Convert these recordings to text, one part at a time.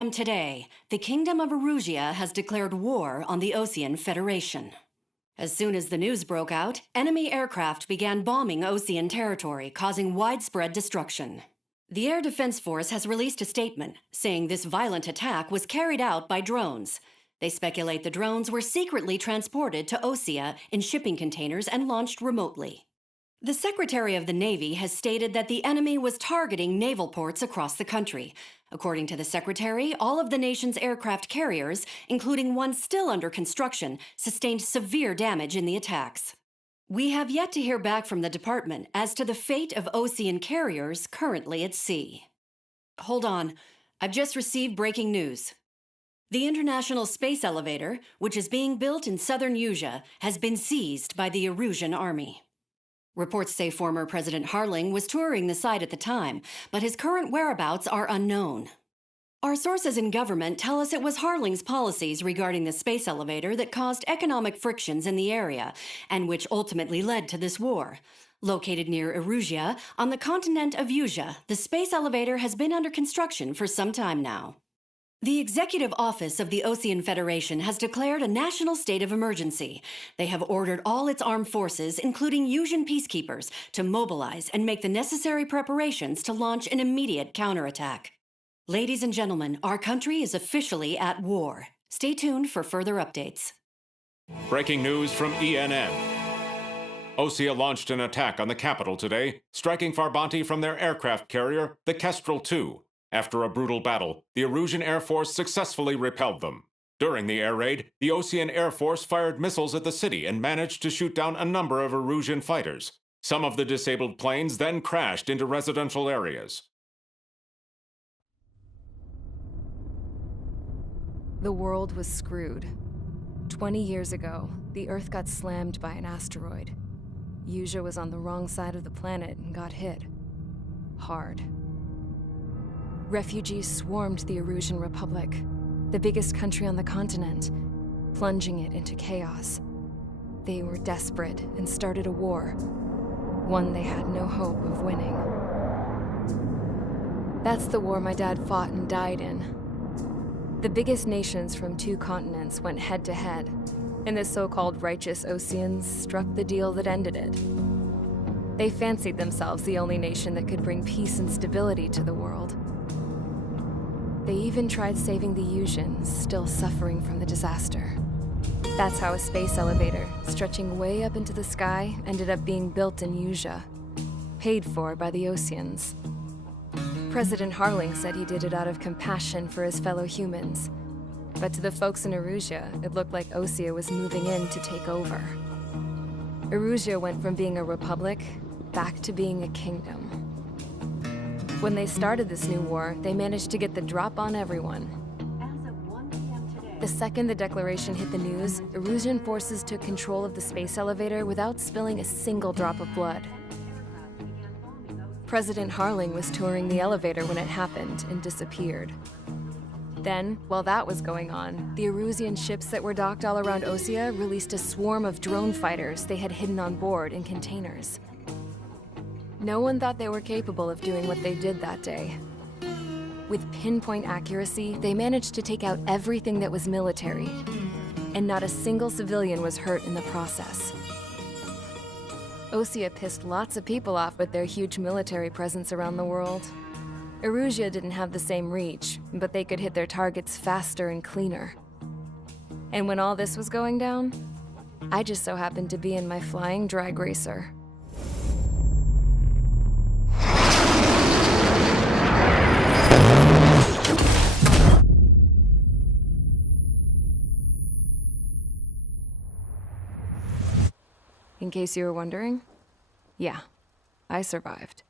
Today, the Kingdom of Erusia has declared war on the Ocean Federation. As soon as the news broke out, enemy aircraft began bombing Ocean territory, causing widespread destruction. The Air Defense Force has released a statement saying this violent attack was carried out by drones. They speculate the drones were secretly transported to Osea in shipping containers and launched remotely. The Secretary of the Navy has stated that the enemy was targeting naval ports across the country. According to the Secretary, all of the nation's aircraft carriers, including one still under construction, sustained severe damage in the attacks. We have yet to hear back from the department as to the fate of Ocean carriers currently at sea. Hold on, I've just received breaking news. The International Space Elevator, which is being built in southern Usia, has been seized by the Erusian Army. Reports say former President Harling was touring the site at the time, but his current whereabouts are unknown. Our sources in government tell us it was Harling's policies regarding the space elevator that caused economic frictions in the area, and which ultimately led to this war. Located near Erusia, on the continent of Usia, the space elevator has been under construction for some time now. The Executive Office of the Ocean Federation has declared a national state of emergency. They have ordered all its armed forces, including Usian peacekeepers, to mobilize and make the necessary preparations to launch an immediate counterattack. Ladies and gentlemen, our country is officially at war. Stay tuned for further updates. Breaking news from ENN. Osea launched an attack on the capital today, striking Farbanti from their aircraft carrier, the Kestrel II. After a brutal battle, the Erusian Air Force successfully repelled them. During the air raid, the Ocean Air Force fired missiles at the city and managed to shoot down a number of Erusian fighters. Some of the disabled planes then crashed into residential areas. The world was screwed. 20 years ago, the Earth got slammed by an asteroid. Usia was on the wrong side of the planet and got hit. Hard. Refugees swarmed the Erusian Republic, the biggest country on the continent, plunging it into chaos. They were desperate and started a war, one they had no hope of winning. That's the war my dad fought and died in. The biggest nations from 2 continents went head-to-head, and the so-called righteous Oceans struck the deal that ended it. They fancied themselves the only nation that could bring peace and stability to the world. They even tried saving the Usians, still suffering from the disaster. That's how a space elevator, stretching way up into the sky, ended up being built in Usia, paid for by the Oceans. President Harling said he did it out of compassion for his fellow humans. But to the folks in Erusia, it looked like Osea was moving in to take over. Erusia went from being a republic back to being a kingdom. When they started this new war, they managed to get the drop on everyone. The second the declaration hit the news, Erusian forces took control of the space elevator without spilling a single drop of blood. President Harling was touring the elevator when it happened and disappeared. Then, while that was going on, the Erusian ships that were docked all around Osea released a swarm of drone fighters they had hidden on board in containers. No one thought they were capable of doing what they did that day. With pinpoint accuracy, they managed to take out everything that was military, and not a single civilian was hurt in the process. Osea pissed lots of people off with their huge military presence around the world. Erusia didn't have the same reach, but they could hit their targets faster and cleaner. And when all this was going down, I just so happened to be in my flying drag racer. In case you were wondering, yeah, I survived.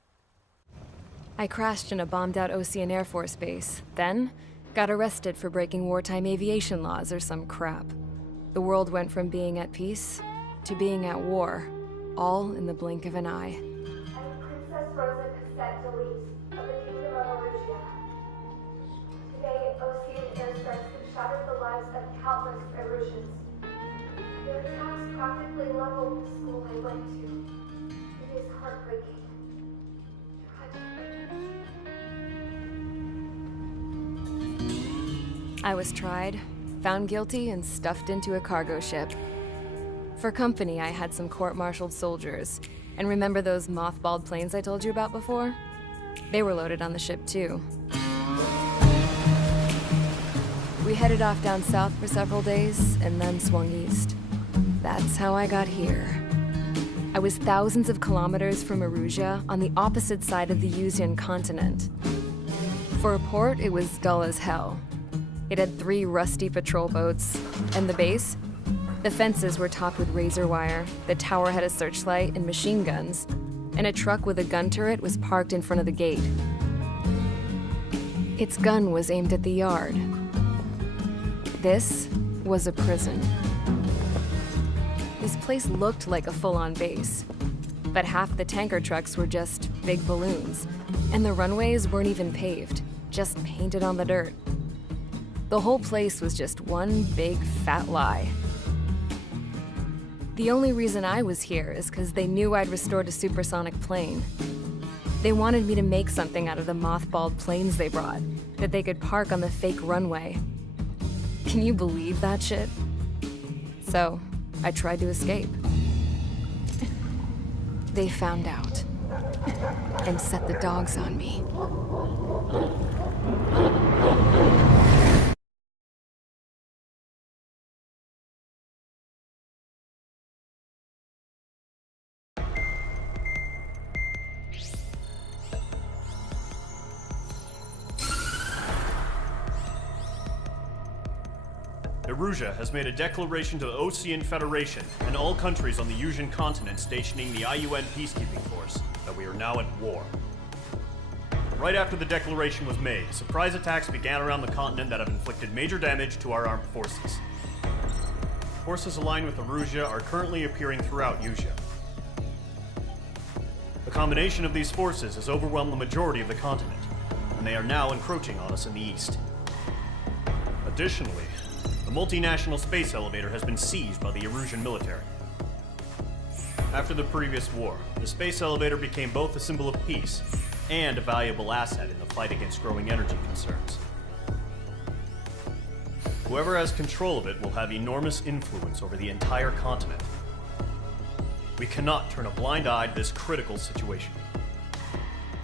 I crashed in a bombed-out Ocean Air Force base, then got arrested for breaking wartime aviation laws or some crap. The world went from being at peace to being at war, all in the blink of an eye. Princess Rosa Cassette Delete of the Kingdom of Erusia. Today, Ocean airstrikes have shattered the lives of countless Erusians. Their attacks practically leveled the school I went to. It is heartbreaking. Tragic. I was tried, found guilty, and stuffed into a cargo ship. For company, I had some court-martialed soldiers. And remember those mothballed planes I told you about before? They were loaded on the ship, too. We headed off down south for several days, and then swung east. That's how I got here. I was thousands of kilometers from Erusia, on the opposite side of the Usian continent. For a port, it was dull as hell. It had 3 rusty patrol boats, and the base? The fences were topped with razor wire, the tower had a searchlight and machine guns, and a truck with a gun turret was parked in front of the gate. Its gun was aimed at the yard. This was a prison. This place looked like a full-on base, but half the tanker trucks were just big balloons, and the runways weren't even paved, just painted on the dirt. The whole place was just one big fat lie. The only reason I was here is because they knew I'd restored a supersonic plane. They wanted me to make something out of the mothballed planes they brought, that they could park on the fake runway. Can you believe that shit? So, I tried to escape. They found out, and set the dogs on me. Erusia has made a declaration to the Ocean Federation and all countries on the Usian continent stationing the IUN peacekeeping force that we are now at war. Right after the declaration was made, surprise attacks began around the continent that have inflicted major damage to our armed forces. Forces aligned with Erusia are currently appearing throughout Usia. The combination of these forces has overwhelmed the majority of the continent, and they are now encroaching on us in the east. Additionally, the multinational space elevator has been seized by the Erusian military. After the previous war, the space elevator became both a symbol of peace and a valuable asset in the fight against growing energy concerns. Whoever has control of it will have enormous influence over the entire continent. We cannot turn a blind eye to this critical situation.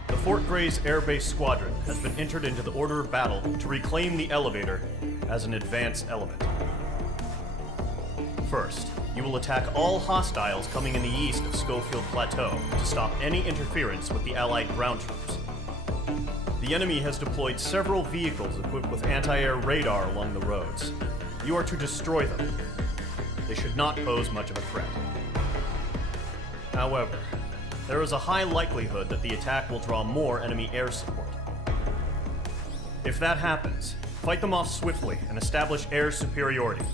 The Fort Gray's Air Base Squadron has been entered into the order of battle to reclaim the elevator as an advance element. First, you will attack all hostiles coming in the east of Schofield Plateau to stop any interference with the Allied ground troops. The enemy has deployed several vehicles equipped with anti-air radar along the roads. You are to destroy them. They should not pose much of a threat. However, there is a high likelihood that the attack will draw more enemy air support. If that happens, fight them off swiftly and establish air superiority.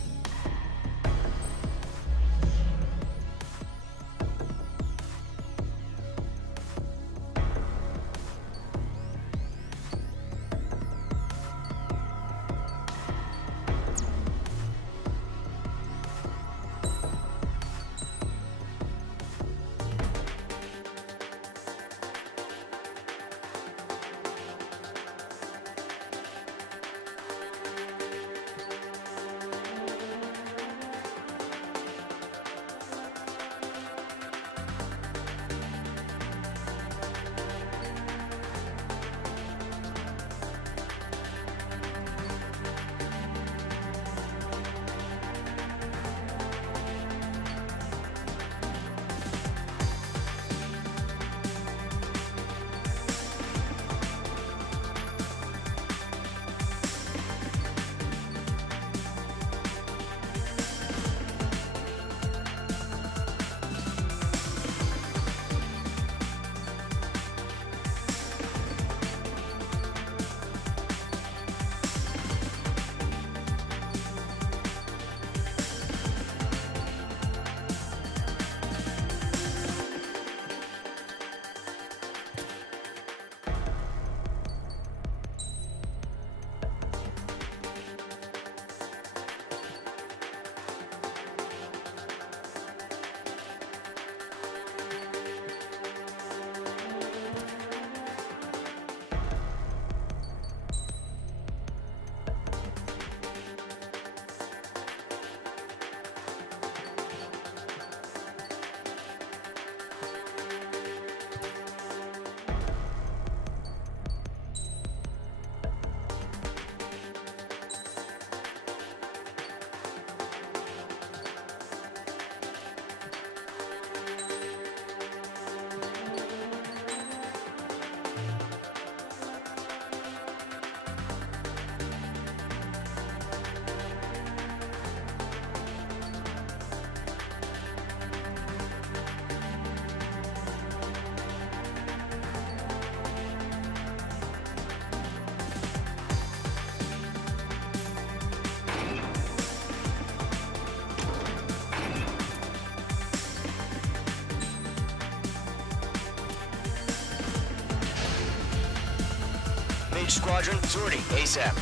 Each squadron sorting ASAP.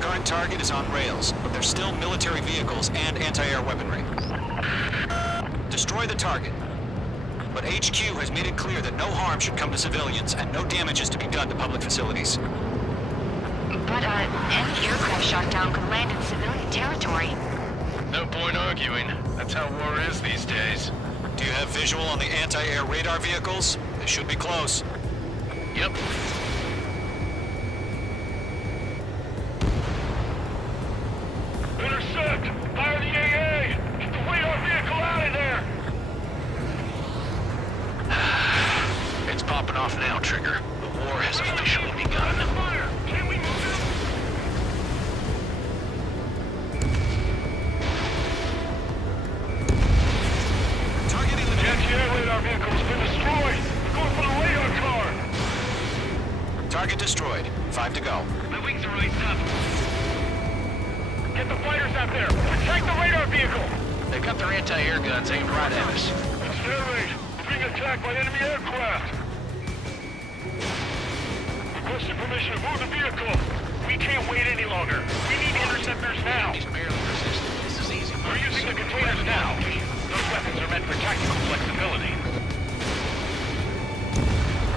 Current target is on rails, but there's still military vehicles and anti-air weaponry. Destroy the target. But HQ has made it clear that no harm should come to civilians and no damage is to be done to public facilities. But, any aircraft shot down could land in civilian territory. No point arguing. That's how war is these days. Do you have visual on the anti-air radar vehicles? They should be close. Yep. Intercept! Fire the AA! Get the radar vehicle out of there! It's popping off now, Trigger. The war has officially begun. Fire! Can we move it? Targeting the The anti-air radar vehicle has been destroyed! We're going for the radar car! target destroyed. 5 to go. My wings are raised up. Get the fighters out there! Protect the radar vehicle! They've got their anti-air guns aimed right at us. It's air raid! We're being attacked by enemy aircraft! Requesting permission to move the vehicle! We can't wait any longer! We need interceptors now! He's barely resisting. This is easy. We're using the containers now! Those weapons are meant for tactical flexibility.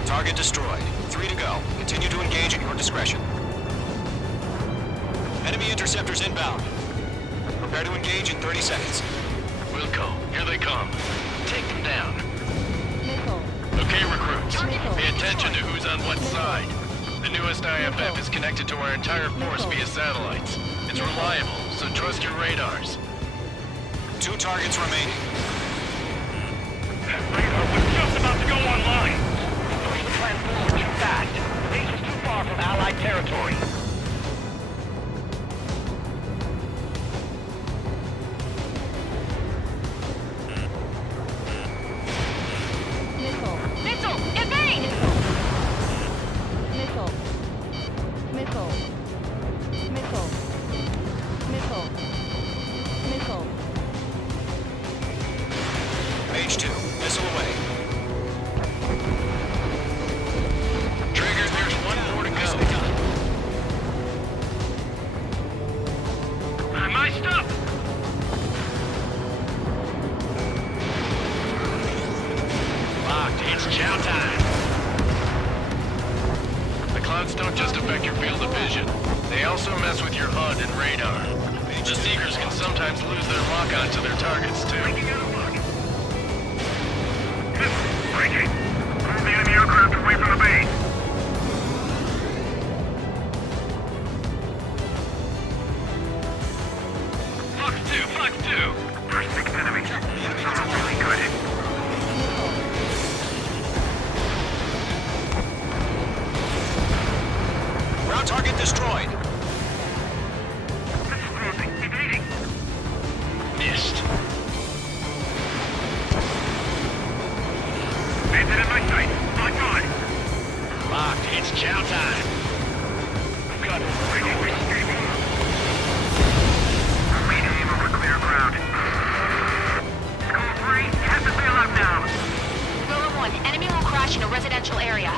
Target destroyed. 3 to go. Continue to engage at your discretion. Enemy interceptors inbound. Prepare to engage in 30 seconds. We'll go. Here they come. Take them down. Missile. Okay, recruits. Pay attention to who's on what side. The newest IFF is connected to our entire force via satellites. It's reliable, so trust your radars. 2 targets remaining. That radar was just about to go online! Push the transformer too fast. The base was too far from Allied territory. Missile. Missile! Evade! Missile. Missile. Missile. Missile. Missile. Mage 2. Missile away. Trigger, there's one more to go. I'm iced up! Locked. It's chow time. The clouds don't just affect your field of vision. They also mess with your HUD and radar. The Seekers can sometimes lose their lock-on to their targets, too. Breaking! Move the enemy aircraft away from the base! Fox 2! First 6 enemies. Some are really good. Ground target destroyed. This is closing. Evading! Missed. Bandit in my sight! On guard! Locked. It's chow time. We've got it. Breaking! Rename over clear ground. School 3, you have to bail out now! Roller 1, enemy will crash in a residential area.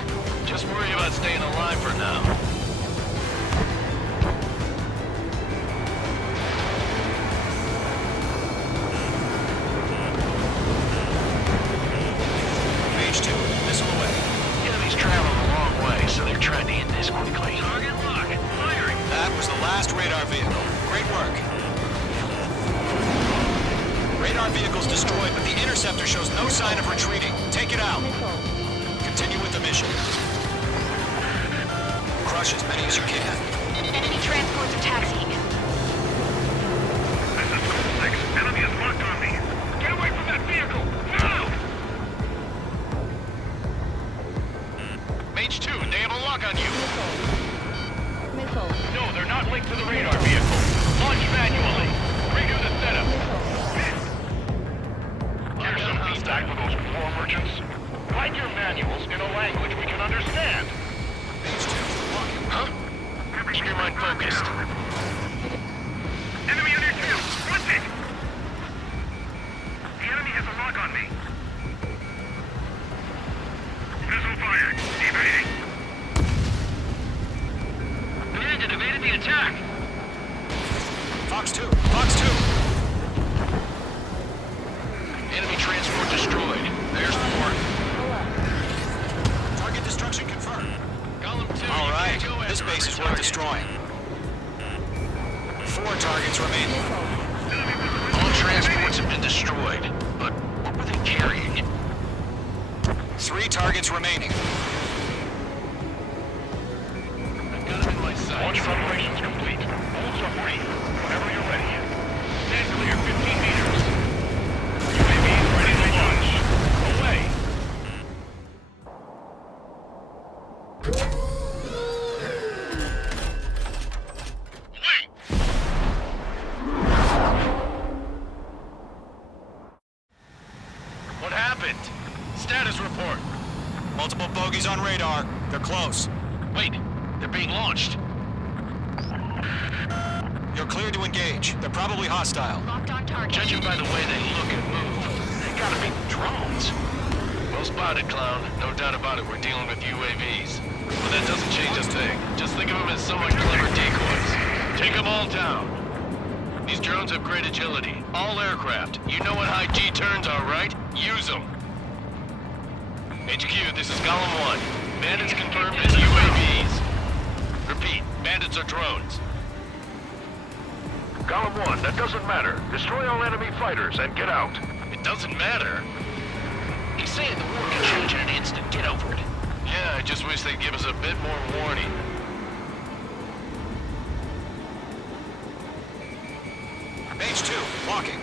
Just worry about staying alive for now. Mage 2. Missile away. Enemies travel a long way, so they're trying to end this quickly. Target lock! Firing! That was the last radar vehicle. Great work. Radar vehicle's destroyed, but the interceptor shows no sign of retreating. Take it out. Missile. Continue with the mission. Crush as many as you can. Enemy transports are taxiing. This is School 6. Enemy is locked on me. Get away from that vehicle! Now! Mage 2, they have a lock on you. Missile. No, they're not linked to the radar vehicle. Launch manually. Redo the setup. Missile. contact with those war merchants? Write your manuals in a language we can understand. Huh? Keep your mind focused. Enemy on your tail! What's it? The enemy has a lock on me. Missile fired. Evading. Command evaded the attack. Fox 2! Fox 2! Enemy transport destroyed. There's more. Target destruction confirmed. All right, this base is worth destroying. 4 targets remaining. All transports have been destroyed, but what were they carrying? 3 targets remaining. I've got them in my sight. Launch preparations complete. Hold submarine. Whenever you're ready. Stand clear 15 meters. UAV ready to launch. Away. What happened? Status report. Multiple bogies on radar. They're close. Wait, they're being launched. You're cleared to engage. They're probably hostile. Locked on target. Judging by the way they look and move, they gotta be drones. Well spotted, clown. No doubt about it, we're dealing with UAVs. But that doesn't change a thing. Just think of them as somewhat clever decoys. Take them all down. These drones have great agility. All aircraft. You know what high G turns are, right? Use them. HQ, this is Golem 1. Bandits confirmed as UAVs. Repeat, bandits are drones. Golem 1, that doesn't matter. Destroy all enemy fighters and get out. It doesn't matter. He's saying the war can change in an instant. Get over it. Yeah, I just wish they'd give us a bit more warning. H2, walking.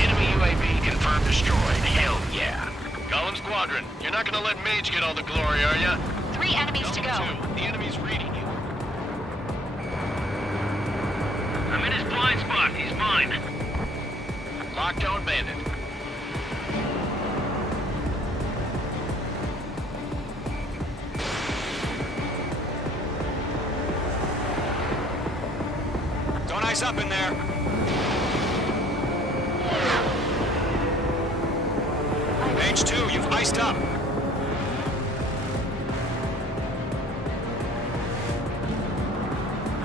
Enemy UAV confirmed destroyed. Hell yeah. Golem Squadron, you're not gonna let Mage get all the glory, are ya? 3 enemies to go. Golem 2, the enemy's reading you. I'm in his blind spot. He's mine. Lockdown bandit. Don't ice up in there. H2, you've iced up.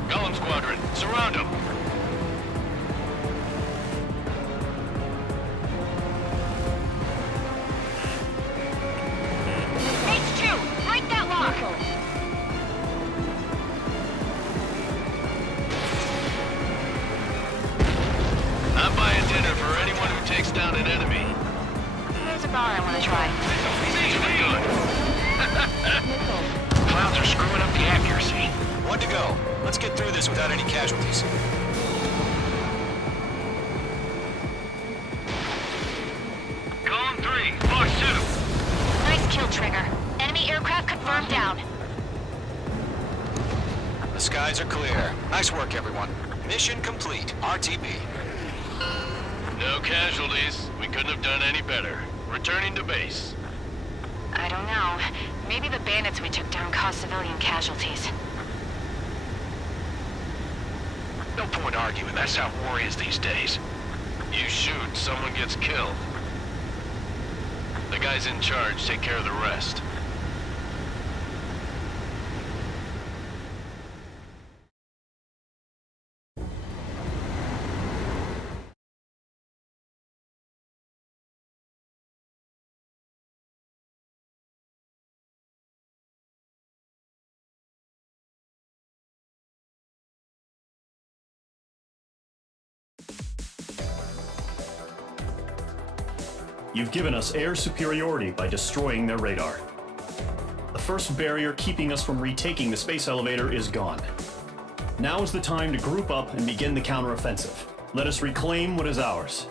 Golem Squadron, surround him. H2, break that lock. I'm buying dinner for anyone who takes down an enemy. There's a bar I want to try. Doing good. Clowns are screwing up the accuracy. 1 to go. Let's get through this without any casualties. Golem 3, Fox 2. Nice kill, Trigger. Enemy aircraft confirmed down. The skies are clear. Nice work, everyone. Mission complete. RTB. No casualties. We couldn't have done any better. Returning to base. I don't know. Maybe the bandits we took down caused civilian casualties. No point arguing. That's how war is these days. You shoot, someone gets killed. The guys in charge take care of the rest. You've given us air superiority by destroying their radar. The first barrier keeping us from retaking the space elevator is gone. Now is the time to group up and begin the counteroffensive. Let us reclaim what is ours.